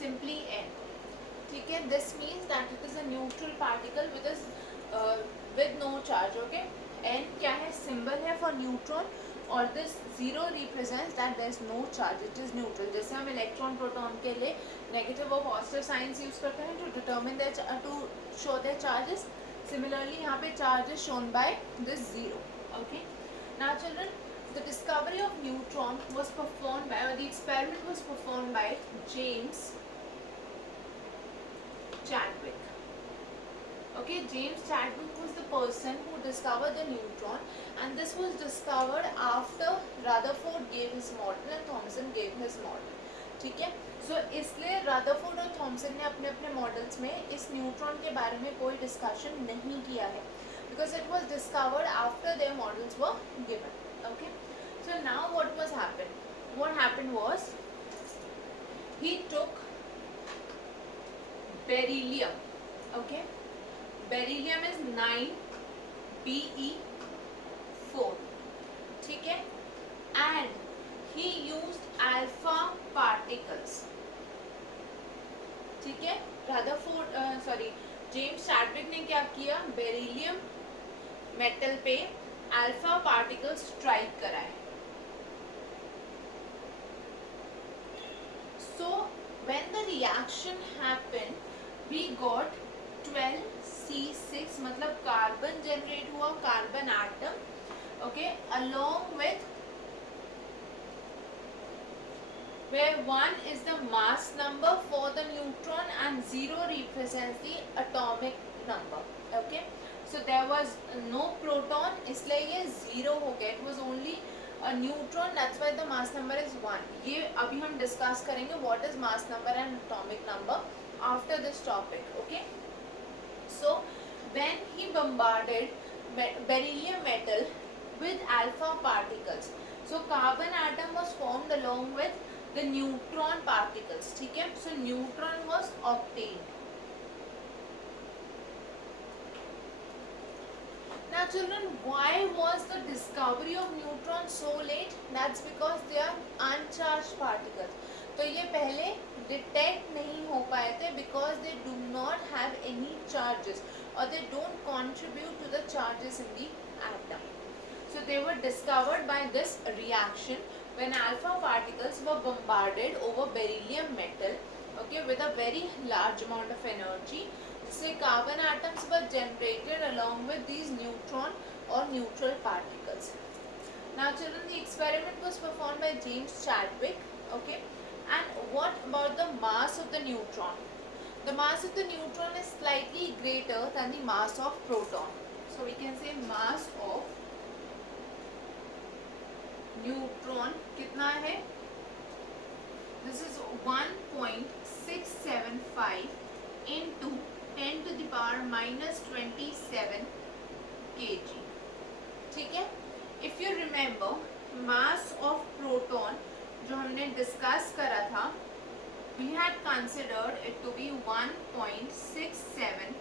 simply n. ठीक है, this means that it is a neutral particle with no charge. Okay, n क्या है, symbol है for neutron, और this 0 represents that there is no charge, it is neutral. जैसे हम electron proton के लिए नेगेटिव और पॉजिटिव साइंस यूज करते हैं to determine their to show their charges. Similarly यहाँ पे charge is shown by this 0. Okay, now children, the discovery of neutron was performed by, or the experiment was performed by James Chadwick. Okay, James Chadwick was the person who discovered the neutron, and this was discovered after Rutherford gave his model and Thomson gave his model. ठीक है, so इसलिए Rutherford और Thomson ने अपने अपने models में इस neutron के बारे में कोई डिस्कशन नहीं किया है, because it was discovered after their models were given. Okay, so now what happened was, he took beryllium. Okay, beryllium is 9Be4. ठीक है, and he used alpha particles. ठीक है, जेम्स चैडविक ने क्या किया, बेरिलियम मेटल पे alpha particles strike कराए. So when the reaction happened, we got 12C6, मतलब कार्बन जनरेट हुआ, carbon atom. Okay, along with where 1 is the mass number for the neutron and 0 represents the atomic number. Okay, so there was no proton, इसलिए ये 0 हो गया. It was only a neutron, that's why the mass number is 1. ये अभी हम discuss करेंगे what is mass number and atomic number after this topic. Okay, so when he bombarded beryllium metal with alpha particles, so carbon atom was formed along with the neutron particles. ठीक है, so neutron was obtained. Now children, why was the discovery of neutron so late? That's because they are uncharged particles. तो ये पहले detect नहीं हो पाए थे because they do not have any charges, or they don't contribute to the charges in the atom. So they were discovered by this reaction when alpha particles were bombarded over beryllium metal, okay, with a very large amount of energy. So carbon atoms were generated along with these neutron or neutral particles. Now children, the experiment was performed by James Chadwick. Okay, and what about the mass of the neutron? The mass of the neutron is slightly greater than the mass of proton. So we can say mass of neutron कितना है? This is 1.675 into 10 to the power minus 27 kg. ठीक है, if you remember, mass of proton जो हमने discuss करा था, we had considered it to be 1.67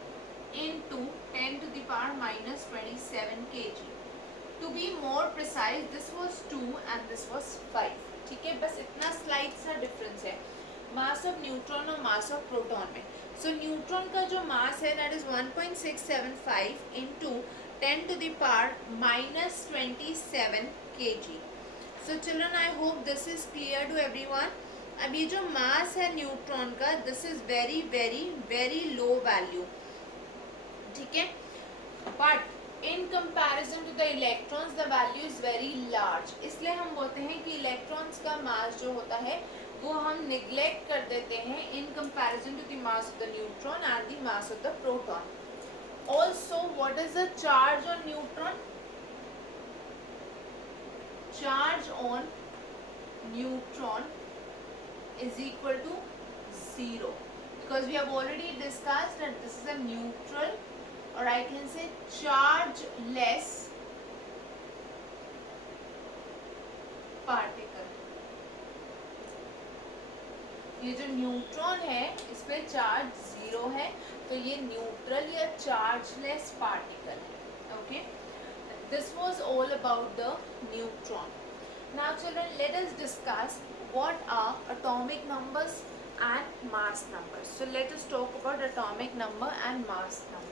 into 10 to the power minus 27 kg. To be more precise, this was 2 and this was 5. ठीक है, बस इतना स्लाइड सा डिफरेंस है मास ऑफ न्यूट्रॉन और मास ऑफ प्रोटॉन में. सो न्यूट्रॉन का जो मास है that is 1.675 into 10 to the power minus 27 kg. So children, I hope this is clear to everyone. अब ये जो मास है न्यूट्रॉन का, this is very very very low value. ठीक है, but in comparison to the electrons the value is very large. इसलिए हम बोलते हैं कि इलेक्ट्रॉन्स का मास जो होता है वो हम निग्लेक्ट कर देते हैं in comparison to the mass of the neutron and the mass of the proton. Also, what is the charge on neutron? Charge on neutron is equal to 0, because we have already discussed that this is a neutral, or I can say chargeless particle. ये जो neutron है इस पे charge 0 है, तो ये neutral या chargeless particle है. Okay, this was all about the neutron. Now children, let us discuss what are atomic numbers. and mass number. So let us talk about atomic number and mass number.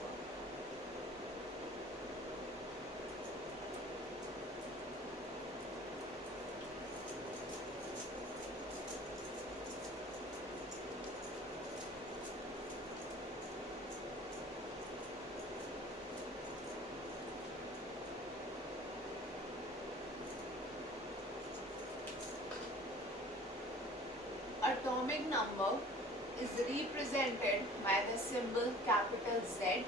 Atomic number is represented by the symbol capital Z.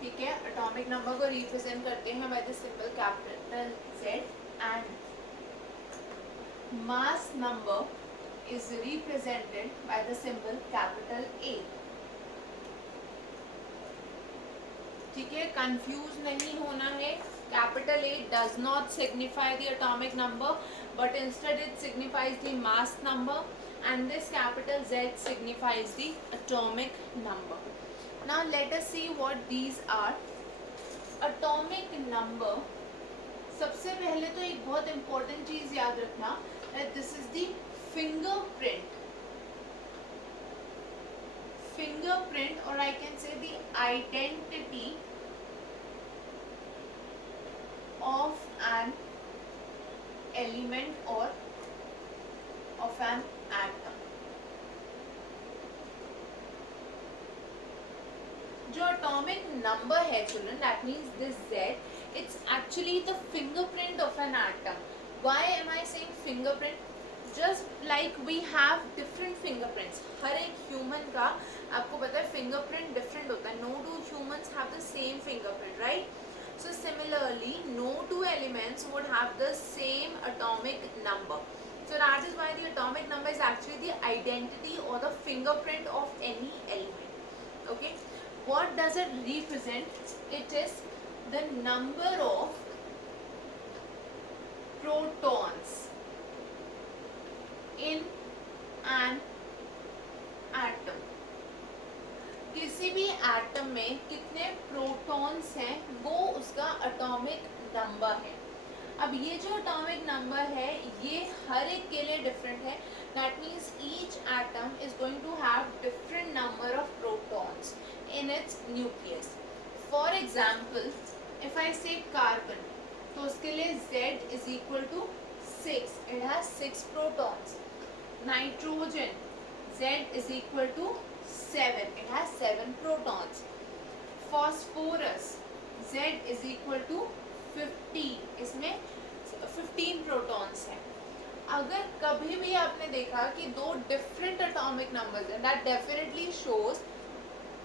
ठीक है, atomic number को represent करते हैं by the symbol capital Z, and mass number is represented by the symbol capital A. ठीक है, confuse नहीं होना है. Capital A does not signify the atomic number, but instead it signifies the mass number, and this capital Z signifies the atomic number. Now let us see what these are. Atomic number, सबसे पहले तो एक बहुत important चीज याद रखना, that this is the fingerprint, or I can say the identity of an element or of an atom. जो atomic number है children, that means this Z, it's actually the fingerprint of an atom. Why am I saying fingerprint? Just like we have different fingerprints. हर एक human का आपको पता है fingerprint different होता है. No two humans have the same fingerprint, right? So similarly, no two elements would have the same atomic number. So that is why the atomic number is actually the identity or the fingerprint of any element. Okay, what does it represent? It is the number of protons in an atom. किसी भी atom में कितने protons हैं वो उसका atomic number है. अब ये जो एटॉमिक नंबर है ये हर एक के लिए डिफरेंट है. That means each atom is going to have different number of protons in its nucleus. For example, if I say carbon, तो उसके लिए Z is equal to 6, it has 6 protons. Nitrogen, Z is equal to 7, it has 7 protons. Phosphorus, Z is equal to 15, इसमें 15 protons हैं. अगर कभी भी आपने देखा कि दो different atomic numbers हैं, that definitely shows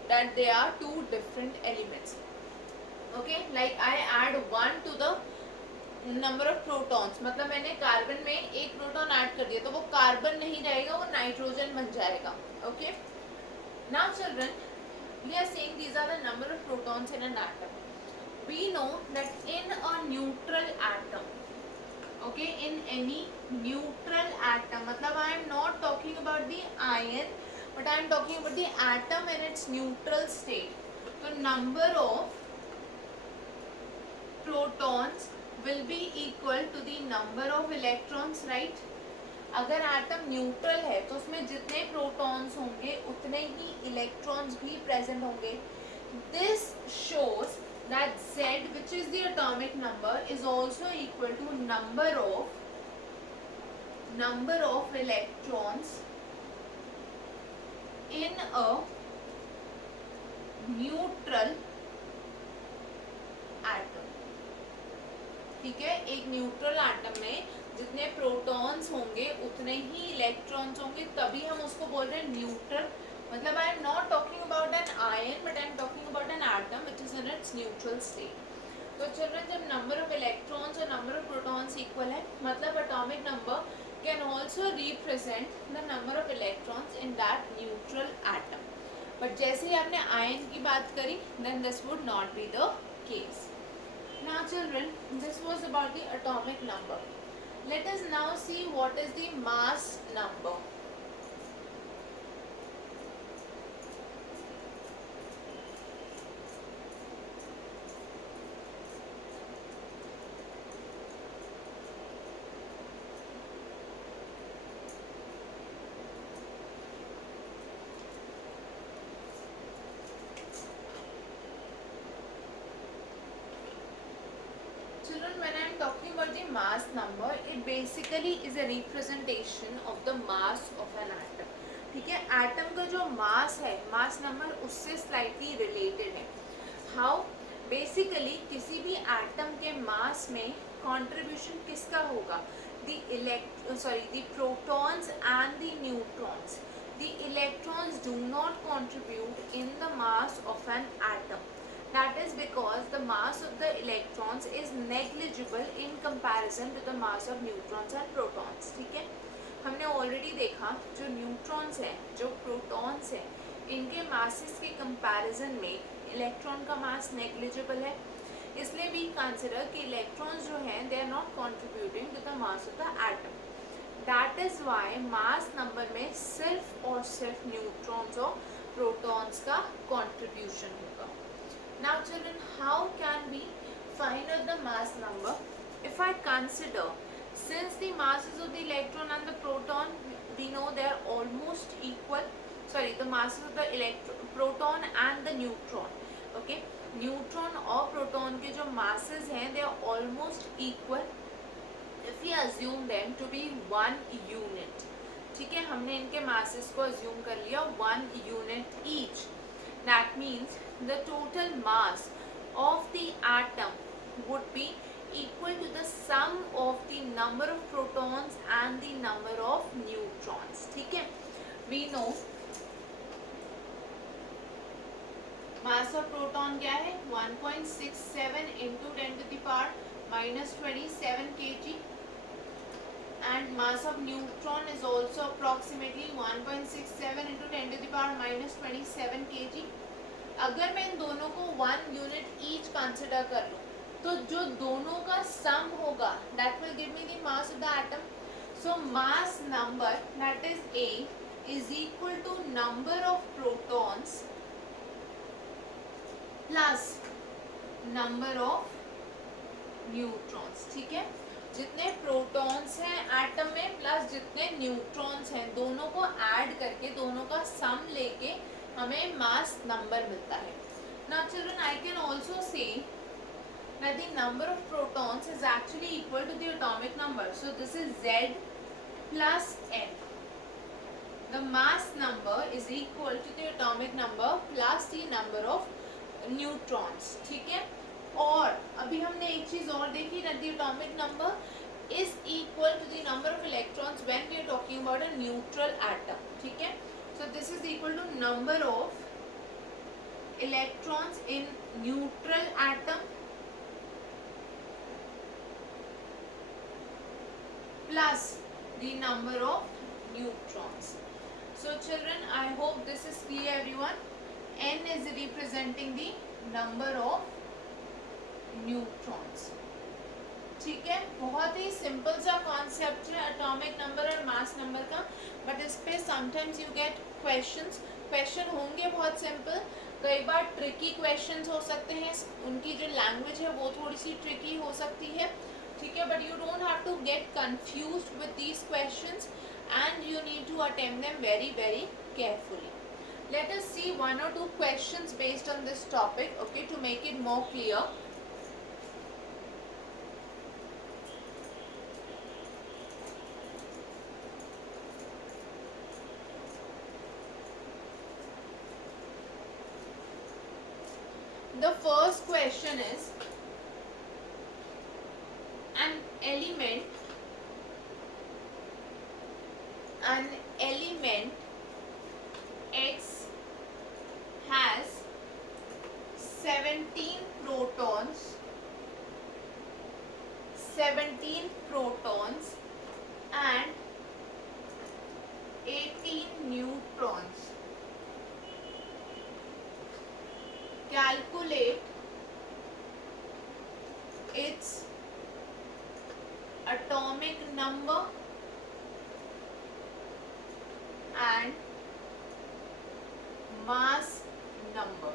that they are two different elements. Okay, like I add 1 to the number of protons, मतलब मैंने कार्बन में एक प्रोटॉन ऐड कर दिया तो वो कार्बन नहीं रहेगा, वो नाइट्रोजन बन जाएगा. Okay, now children, we are saying these are the number of protons in an atom. We know that in a neutral atom, okay, in any neutral atom, मतलब I am not talking about the ion, but I am talking about the atom in its neutral state. तो number of protons will be equal to the number of electrons, right? अगर atom neutral है तो उसमें जितने protons होंगे उतने ही electrons भी present होंगे. This shows that Z, which is the atomic number, is also equal to number of electrons in a neutral atom. ठीक है, एक न्यूट्रल एटम में जितने प्रोटॉन्स होंगे उतने ही इलेक्ट्रॉन्स होंगे, तभी हम उसको बोल रहे हैं न्यूट्रल. मतलब I am not talking about an ion, but I am talking about an atom which is in its neutral state. तो चिल्ड्रन, जब नंबर ऑफ इलेक्ट्रॉन्स और नंबर ऑफ प्रोटॉन्स इक्वल है, मतलब atomic number can also represent the number of electrons in that neutral atom. But जैसे ही आपने ion की बात करी, then this would not be the case. Now children, this was about the atomic number. Let us now see what is the mass number. mass number, it basically is a representation of the mass of an atom. ठीक है, atom का जो मास है, mass number उससे slightly related है. How? Basically किसी भी atom के मास में कंट्रीब्यूशन किसका होगा? the protons and the neutrons. The electrons do not contribute in the mass of an atom. That is because the mass of the electrons is negligible in comparison to the mass of neutrons and protons. ठीक है, हमने already देखा जो neutrons हैं, जो protons हैं, इनके masses के कंपैरिजन में इलेक्ट्रॉन का मास नेग्लिजिबल है. इसलिए भी कंसिडर कि इलेक्ट्रॉन्स जो हैं they are not contributing to the mass of the atom. That is why mass number में सिर्फ और सिर्फ न्यूट्रॉन्स और प्रोटॉन्स का कंट्रीब्यूशन होगा. Now children, how can we find out the mass number? If I consider, since the masses of the electron and the proton, we know they are almost equal. Sorry, the masses of the proton and the neutron. Okay, neutron और proton के जो masses हैं, they are almost equal. If we assume them to be 1 unit, ठीक है, हमने इनके masses को assume कर लिया 1 unit each. That means the total mass of the atom would be equal to the sum of the number of protons and the number of neutrons. ठीक है, we know mass of proton क्या है? 1.67 into 10 to the power minus 27 kg. And mass of neutron is also approximately 1.67 into 10 to the power minus 27 kg. अगर मैं इन दोनों को 1 unit each consider कर लूँ तो जो दोनों का सम होगा that will give me the mass of the atom. So mass number, that is A, is equal to number of protons plus number of neutrons. ठीक है, जितने प्रोटॉन्स हैं एटम में प्लस जितने न्यूट्रॉन्स हैं, दोनों को ऐड करके, दोनों का सम लेके हमें मास नंबर मिलता है. Now children, I can also say that the number of protons is actually equal to the atomic number. So this is Z plus N. The mass number is equal to the atomic number plus the number of neutrons. ठीक है, और अभी हमने एक चीज और देखी that the atomic number is equal to the number of electrons when we are talking about a neutral atom. ठीक है, so this is equal to number of electrons in neutral atom plus the number of neutrons. So children, I hope this is clear everyone. N is representing the number of neutrons. ठीक है, बहुत ही simple सा concept है atomic number और mass number का, but इस पे sometimes you get questions. Question होंगे बहुत सिंपल, कई बार ट्रिकी क्वेश्चंस हो सकते हैं, उनकी जो लैंग्वेज है वो थोड़ी सी ट्रिकी हो सकती है. ठीक है, but you don't have to get confused with these questions and you need to attempt them very very carefully. Let us see 1 or 2 questions based on this topic, okay, to make it more clear. The first question is, an element X has 17 protons and 18 neutrons. Calculate its atomic number and mass number.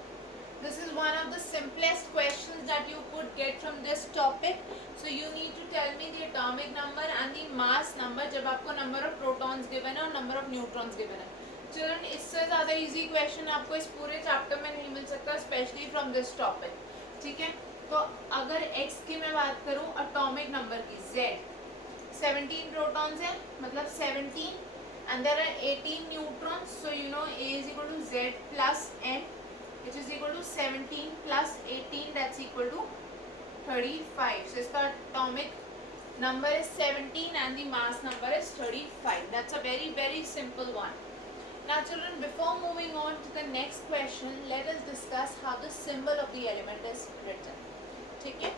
This is one of the simplest questions that you could get from this topic. So you need to tell me the atomic number and the mass number जब आपको number of protons given है और number of neutrons given है. Children, इससे ज़्यादा easy question आपको इस पूरे chapter में नहीं मिल सकता, especially from this topic. ठीक है, तो अगर x की मैं बात करूं एटॉमिक नंबर की z, 17 प्रोटॉन्स है मतलब 17 and there are 18 neutrons, so you know A is equal to Z plus N, which is equal to 17 plus 18, that's equal to 35. So इसका atomic number is 17 and the mass number is 35. That's a very very simple one. Now children, before moving on to the next question, let us discuss how the symbol of the element is written. ठीक है?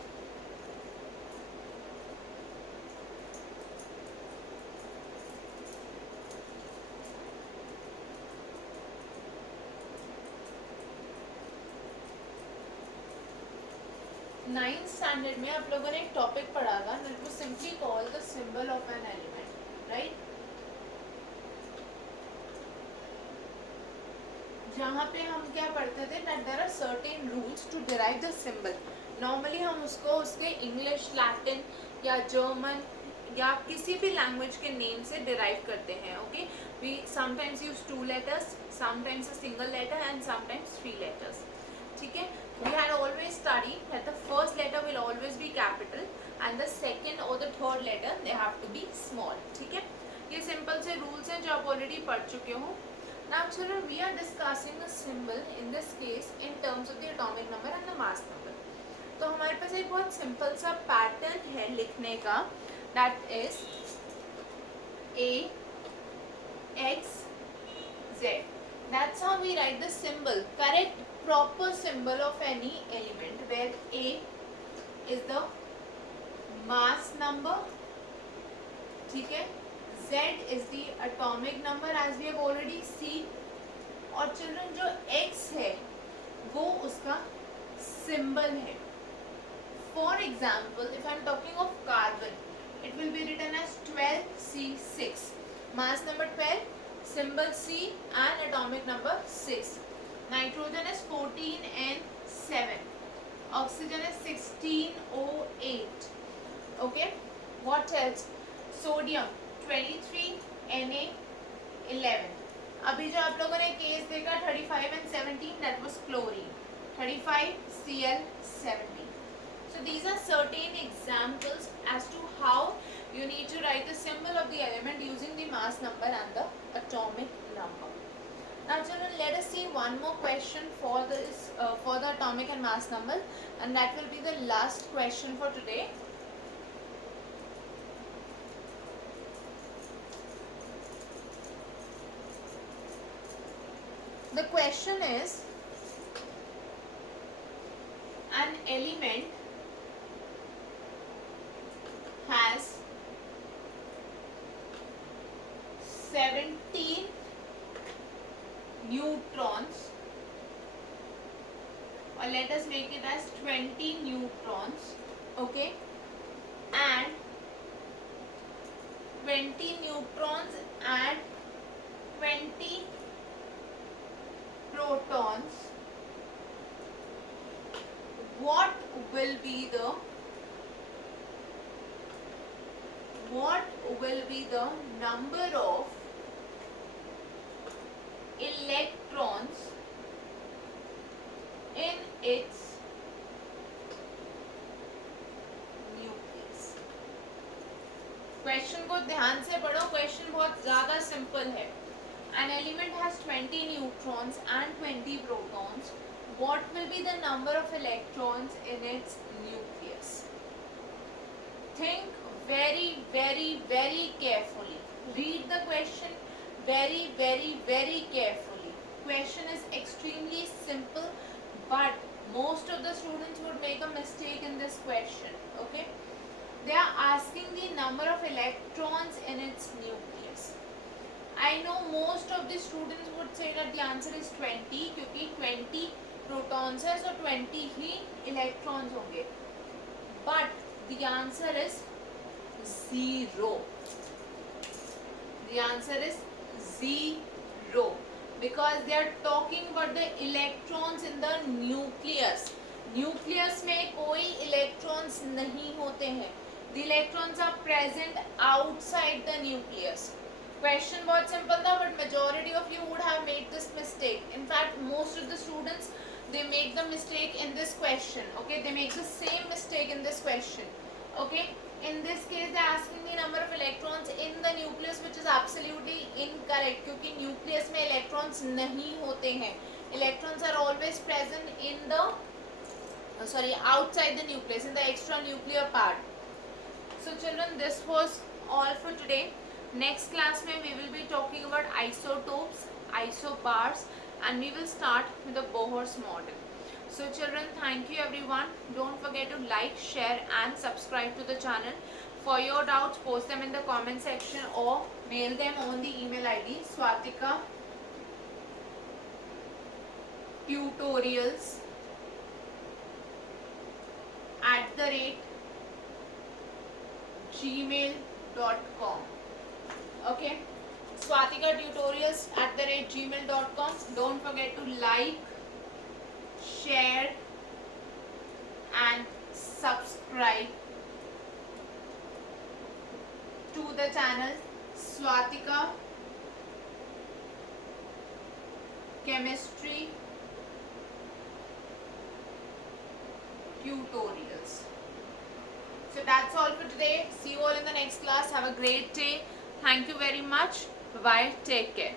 Ninth standard में आप लोगों ने एक topic पढ़ा था, that was simply called the symbol of an element, right? जहाँ पे हम क्या पढ़ते थे, that there are certain rules to derive the symbol. Normally हम उसको उसके इंग्लिश, लैटिन या जर्मन या किसी भी लैंग्वेज के नेम से डिराइव करते हैं. Okay, we sometimes use 2 letters, sometimes a single letter and sometimes 3 letters. ठीक है, we had always studied that the first letter will always be capital and the second or the third letter they have to be small. ठीक है, ये simple से rules हैं जो आप already पढ़ चुके हो. Now children, we are discussing the symbol in this case in terms of the atomic number and the mass number. तो हमारे पास एक बहुत सिंपल सा पैटर्न है लिखने का, that is A X Z. That's how we write the symbol, correct? Proper symbol of any element where A is the mass number, ठीक है, Z is the atomic number as we have already seen, और children जो X है वो उसका symbol है. For example, if I am talking of carbon, it will be written as 12C6, mass number 12, symbol C and atomic number 6. Nitrogen is 14N7, oxygen is 16O8. Okay, what else? Sodium 23Na11. अभी जो आप लोगों ने case देखा 35 and 17, that was chlorine, 35Cl17. So these are certain examples as to how you need to write the symbol of the element using the mass number and the atomic number. Now children, let us see one more question for this for the atomic and mass number, and that will be the last question for today. The question is, an element has 17 neutrons, or let us make it as 20 neutrons, okay, and 20 neutrons and 20 protons. What will be the number of electrons in its nucleus? Question को ध्यान से पढ़ो, question बहुत ज़्यादा simple है. An element has 20 neutrons and 20 protons. What will be the number of electrons in its nucleus? Think very very very carefully. Read the question very very very carefully. Question is extremely simple, but most of the students would make a mistake in this question. Okay, they are asking the number of electrons in its nucleus. I know most of the students would say that the answer is 20, क्योंकि 20 protons है, so 20 ही electrons होंगे. But the answer is 0. The answer is 0 because they are talking about the electrons in the nucleus. Nucleus में कोई electrons नहीं होते हैं. The electrons are present outside the nucleus. Question बहुत simple था, but majority of you would have made this mistake. In fact, most of the students they make the mistake in this question. Okay, they make the same mistake in this question. Okay, in this case they are asking the number of electrons in the nucleus, which is absolutely incorrect, क्योंकि nucleus में electrons नहीं होते हैं. Electrons are always present in the outside the nucleus, in the extranuclear part. So children, this was all for today. Next class में we will be talking about isotopes, isobars, and we will start with the Bohr's model. So children, thank you everyone. Don't forget to like, share and subscribe to the channel. For your doubts, post them in the comment section or mail them on the email ID Swatika tutorials @gmail.com. Okay, Swatika tutorials @gmail.com. Don't forget to like, share and subscribe to the channel Swatika Chemistry Tutorials. So that's all for today. See you all in the next class. Have a great day. Thank you very much. Bye bye. Take care.